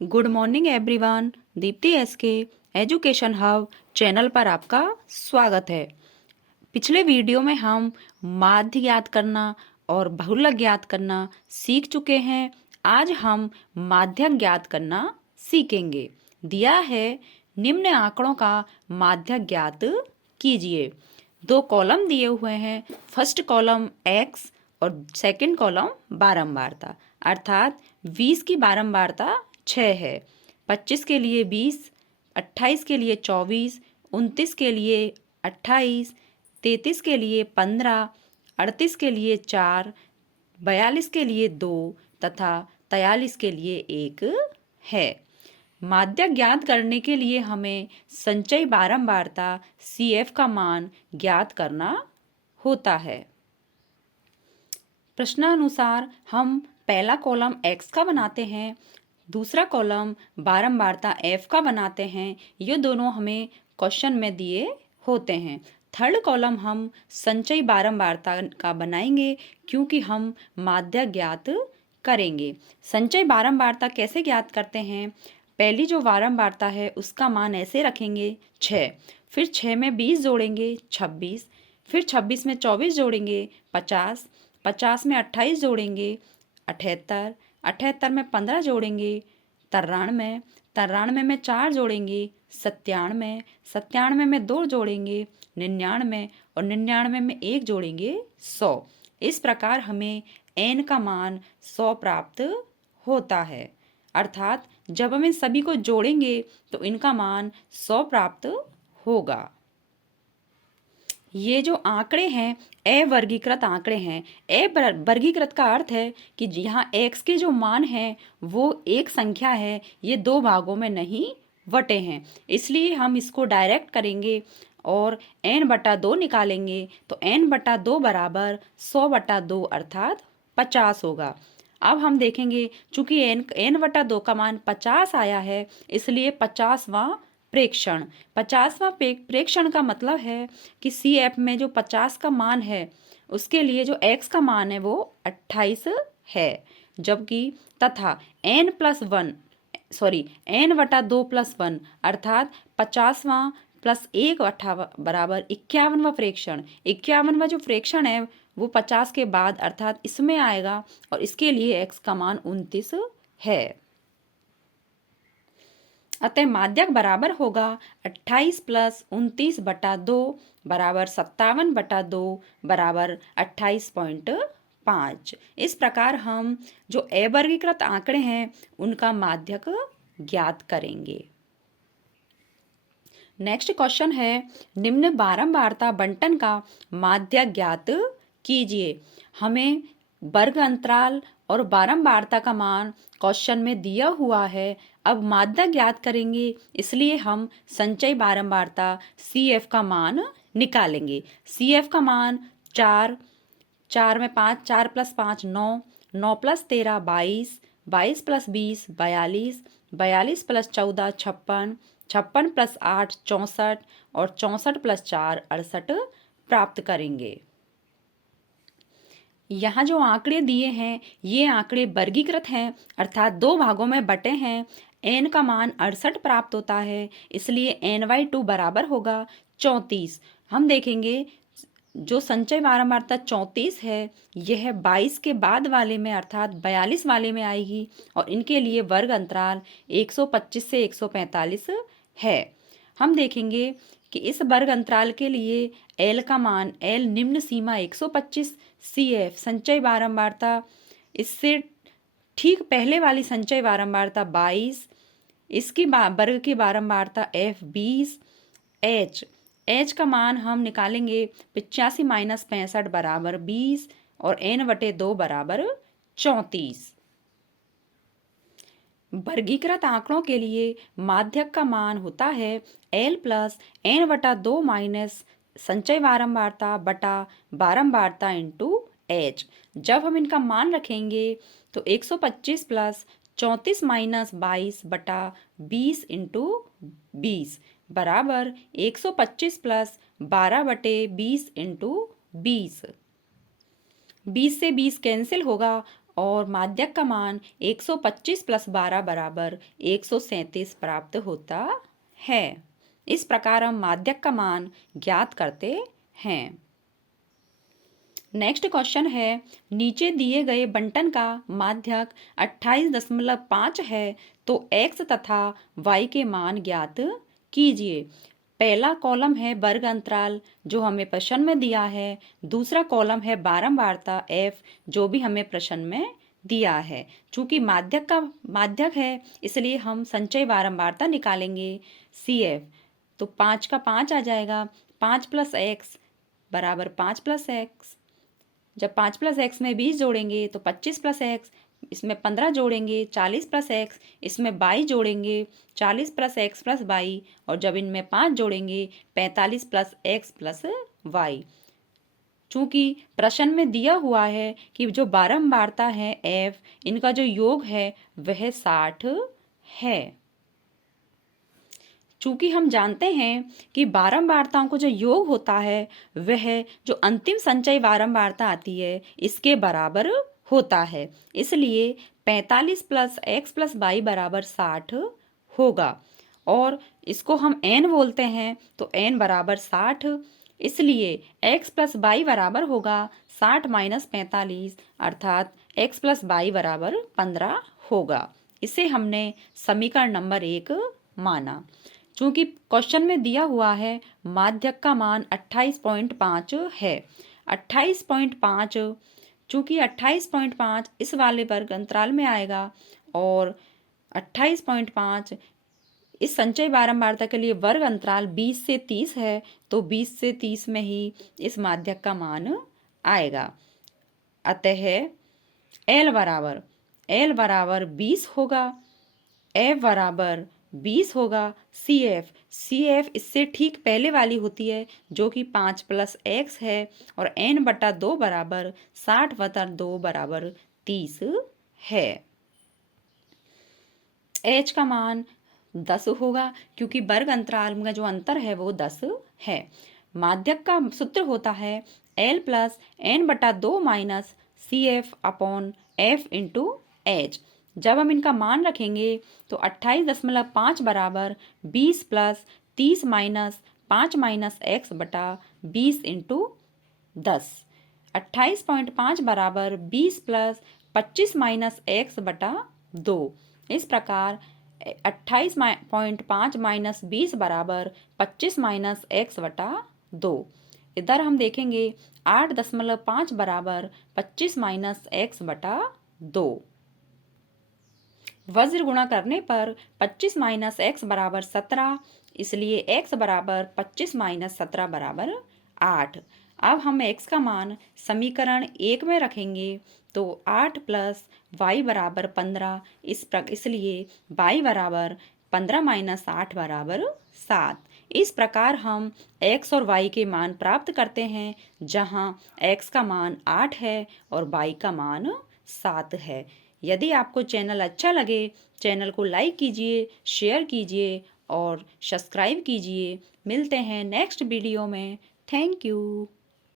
Good morning everyone. Deepti SK education hub channel पर आपका स्वागत है। पिछले वीडियो में हम माध्य ज्ञात करना और बहुलक ज्ञात करना सीख चुके हैं। आज हम माध्यक ज्ञात करना सीखेंगे। दिया है निम्न आंकड़ों का माध्यक ज्ञात कीजिए। दो कॉलम दिए हुए हैं। फर्स्ट कॉलम x और सेकंड कॉलम बारंबारता, अर्थात 20 की बारंबारता 6 है। 25 के लिए 20, 28 के लिए 24, 29 के लिए 28, 33 के लिए 15, 38 के लिए 4, 42 के लिए 2 तथा 43 के लिए 1 है। माध्यक ज्ञात करने के लिए हमें संचयी बारंबारता CF का मान ज्ञात करना होता है। प्रश्नानुसार हम पहला कॉलम x का बनाते हैं, दूसरा कॉलम बारंबारता f का बनाते हैं। ये दोनों हमें क्वेश्चन में दिए होते हैं। थर्ड कॉलम हम संचयी बारंबारता का बनाएंगे क्योंकि हम माध्यक ज्ञात करेंगे। संचयी बारंबारता कैसे ज्ञात करते हैं? पहली जो बारंबारता है उसका मान ऐसे रखेंगे 6, फिर 6 में 20 जोड़ेंगे 26, फिर 26 में 24 जोड़ेंगे 50, 50 में 28 जोड़ेंगे 78, 78 में 15 जोड़ेंगे 93, 93 में 4 जोड़ेंगे 97, 97 में 2 जोड़ेंगे 99 और 99 में 1 जोड़ेंगे 100। इस प्रकार हमें n का मान 100 प्राप्त होता है। अर्थात जब हम इन सभी को जोड़ेंगे तो इनका मान 100 प्राप्त होगा। ये जो आंकड़े हैं अवर्गीकृत आंकड़े हैं। अवर्गीकृत का अर्थ है कि यहाँ x के जो मान हैं वो एक संख्या है, ये दो भागों में नहीं बटे हैं, इसलिए हम इसको डायरेक्ट करेंगे और n/2 निकालेंगे तो n/2 बराबर 100/2 अर्थात 50 होगा। अब हम देखेंगे चूंकि n/2 का मान 50 आया है, इसलिए 50वां प्रेक्षण। 50वां प्रेक्षण का मतलब है कि CF में जो 50 का मान है उसके लिए जो x का मान है वो 28 है, जबकि तथा n/2 अर्थात 50वां प्लस 1 बराबर 51वां प्रेक्षण। 51वां जो प्रेक्षण है वो 50 के बाद अर्थात इसमें आएगा और इसके लिए x का मान 29 है। अतः माध्यक बराबर होगा 28 प्लस 29/2 बराबर 57/2 बराबर 28.5। इस प्रकार हम जो अवर्गीकृत आंकड़े हैं उनका माध्यक ज्ञात करेंगे। नेक्स्ट क्वेश्चन है निम्न बारंबारता बंटन का माध्यक ज्ञात कीजिए। हमें वर्ग अंतराल और बारंबारता का मान क्वेश्चन में दिया हुआ है। अब माध्यक ज्ञात करेंगे, इसलिए हम संचयी बारंबारता CF का मान निकालेंगे। CF का मान 4, 4 में 5, 4 + 5 9, 9 + 13 22, 22 + 20 42, 42 + 14 56, 56 + 8 64 और 64 + 4 68 प्राप्त करेंगे। यहाँ जो आंकड़े दिए हैं ये आंकड़े वर्गीकृत हैं, अर्थात दो भागों में बटे हैं। n का मान 68 प्राप्त होता है, इसलिए n/2 बराबर होगा 34। हम देखेंगे जो संचय बारंबारता 34 है यह 22 के बाद वाले में अर्थात 42 वाले में आएगी और इनके लिए वर्ग अंतराल 125 से 145 है। हम देखेंगे कि इस वर्ग अंतराल के लिए L का मान L निम्न सीमा 125, CF संचय बारंबारता इससे ठीक पहले वाली संचय बारंबारता 22, इसकी वर्ग की बारंबारता F 20, H का मान हम निकालेंगे 85 - 65 बराबर 20 और n/2 बराबर 34। वर्गीकृत आंकड़ों के लिए माध्यक का मान होता है L प्लस n/2 माइनस संचय बारंबारता बटा बारंबारता इंटू H। जब हम इनका मान रखेंगे तो 125 प्लस 34 माइनस 22 बटा 20 इंटू 20 बराबर 125 प्लस 12/20 इंटू 20। 20 से 20 कैंसिल होगा और माध्यक का मान 125 प्लस 12 बराबर 137 प्राप्त होता है। इस प्रकार हम माध्यक का मान ज्ञात करते हैं। नेक्स्ट क्वेश्चन है, नीचे दिए गए बंटन का माध्यक 28.5 है तो x तथा y के मान ज्ञात कीजिए। पहला कॉलम है वर्ग अंतराल जो हमें प्रश्न में दिया है, दूसरा कॉलम है बारंबारता f जो भी हमें प्रश्न में दिया है। चूंकि माध्यक का माध्यक है इसलिए हम संचय बारंबारता निकालेंगे CF। तो 5 का 5 आ जाएगा, 5 प्लस एक्स बराबर 5 प्लस एक्स। जब 5 प्लस एक्स में 20 जोड़ेंगे तो 25 प्लस एक्स, इसमें 15 जोड़ेंगे 40 प्लस एक्स, इसमें 22 जोड़ेंगे 40 प्लस एक्स प्लस वाई, और जब इनमें 5 जोड़ेंगे 45 प्लस एक्स प्लस वाई। चूंकि प्रश्न में दिया हुआ है कि जो बारंबारता है f, इनका जो योग है वह 60 है। चूंकि हम जानते हैं कि बारंबारताओं को जो योग होता है वह जो अंतिम संचयी बारंबारता आती है इसके बराबर होता है, इसलिए 45 प्लस एक्स प्लस वाई बराबर 60 होगा। और इसको हम n बोलते हैं तो n बराबर 60, इसलिए x प्लस वाई बराबर होगा 60 माइनस 45 अर्थात x प्लस वाई बराबर 15 होगा। इसे हमने समीकरण नंबर 1 माना। चूंकि क्वेश्चन में दिया हुआ है माध्यक का मान 28.5 है, 28.5, चूंकि 28.5 इस वाले वर्ग अंतराल में आएगा और 28.5 इस संचय बारंबारता के लिए वर्ग अंतराल 20 से 30 है, तो 20 से 30 में ही इस माध्यक का मान आएगा। अतः L बराबर 20 होगा, F बराबर 20 होगा, CF इससे ठीक पहले वाली होती है जो कि 5 प्लस एक्स है, और n बटा 2 बराबर 60 बटा 2 बराबर 30 है। H का मान 10 होगा क्योंकि वर्ग अंतराल में जो अंतर है वो 10 है। माध्यक का सूत्र होता है L प्लस n बटा 2 minus CF upon F into H। जब हम इनका मान रखेंगे तो 28.5 बराबर 20 प्लस 30 माइनस 5 माइनस एक्स बटा 20 इंटू 10। 28.5 बराबर 20 प्लस 25 माइनस एक्स बटा 2। इस प्रकार 28.5 माइनस 20 बराबर 25 माइनस एक्स बटा 2। इधर हम देखेंगे 8.5 बराबर 25 माइनस एक्स बटा 2। वज्र गुणा करने पर 25 माइनस एक्स बराबर 17, इसलिए x बराबर 25 माइनस 17 बराबर 8। अब हम x का मान समीकरण 1 में रखेंगे तो 8 प्लस वाई बराबर 15, इसलिए y बराबर 15 माइनस 8 बराबर 7। इस प्रकार हम x और y के मान प्राप्त करते हैं, जहां x का मान 8 है और y का मान 7 है। यदि आपको चैनल अच्छा लगे, चैनल को लाइक कीजिए, शेयर कीजिए और सब्सक्राइब कीजिए। मिलते हैं नेक्स्ट वीडियो में। Thank you.